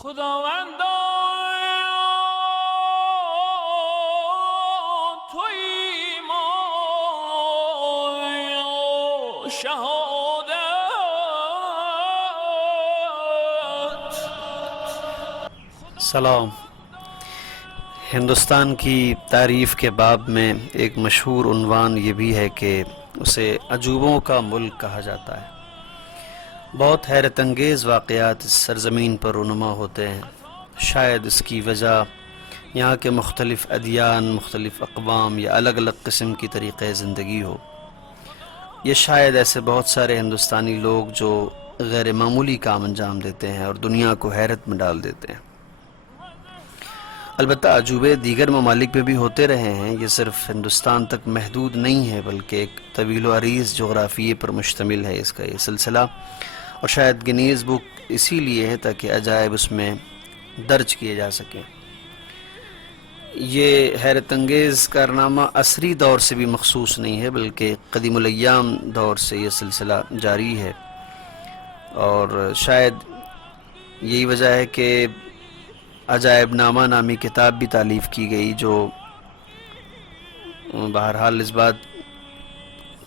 خداوندا تویی ما شهادت. سلام. ہندوستان کی تعریف کے باب میں ایک مشہور عنوان یہ بھی ہے کہ اسے عجوبوں کا ملک کہا جاتا ہے. بہت حیرت انگیز واقعات اس سرزمین پر رونما ہوتے ہیں. شاید اس کی وجہ یہاں کے مختلف ادیان، مختلف اقوام یا الگ الگ قسم کی طریقۂ زندگی ہو. یہ شاید ایسے بہت سارے ہندوستانی لوگ جو غیر معمولی کام انجام دیتے ہیں اور دنیا کو حیرت میں ڈال دیتے ہیں. البتہ عجوبے دیگر ممالک میں بھی ہوتے رہے ہیں. یہ صرف ہندوستان تک محدود نہیں ہے بلکہ ایک طویل و عریض جغرافیے پر مشتمل ہے اس کا یہ سلسلہ. اور شاید گنیز بک اسی لیے ہے تاکہ عجائب اس میں درج کیے جا سکیں. یہ حیرت انگیز کارنامہ عصری دور سے بھی مخصوص نہیں ہے بلکہ قدیم الایام دور سے یہ سلسلہ جاری ہے. اور شاید یہی وجہ ہے کہ عجائب نامہ نامی کتاب بھی تالیف کی گئی جو بہرحال اس بات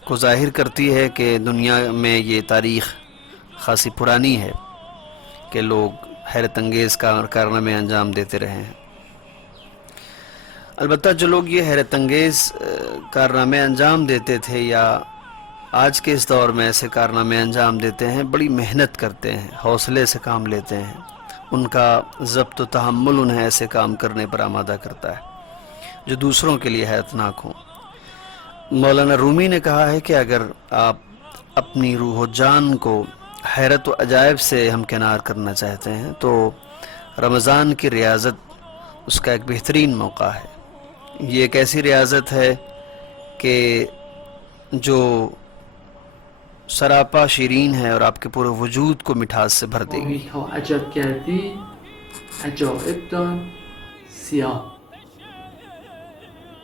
کو ظاہر کرتی ہے کہ دنیا میں یہ تاریخ خاصی پرانی ہے کہ لوگ حیرت انگیز کارنامے انجام دیتے رہے ہیں. البتہ جو لوگ یہ حیرت انگیز کارنامے انجام دیتے تھے یا آج کے اس دور میں ایسے کارنامے انجام دیتے ہیں، بڑی محنت کرتے ہیں، حوصلے سے کام لیتے ہیں. ان کا ضبط و تحمل انہیں ایسے کام کرنے پر آمادہ کرتا ہے جو دوسروں کے لیے حیرتناک ہوں. مولانا رومی نے کہا ہے کہ اگر آپ اپنی روح و جان کو حیرت و عجائب سے ہمکنار کرنا چاہتے ہیں تو رمضان کی ریاضت اس کا ایک بہترین موقع ہے. یہ ایک ایسی ریاضت ہے کہ جو سراپا شیرین ہے اور آپ کے پورے وجود کو مٹھاس سے بھر دے گی. ماهی ها عجب گردی عجائب دان سیاه.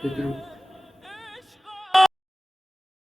بدرود.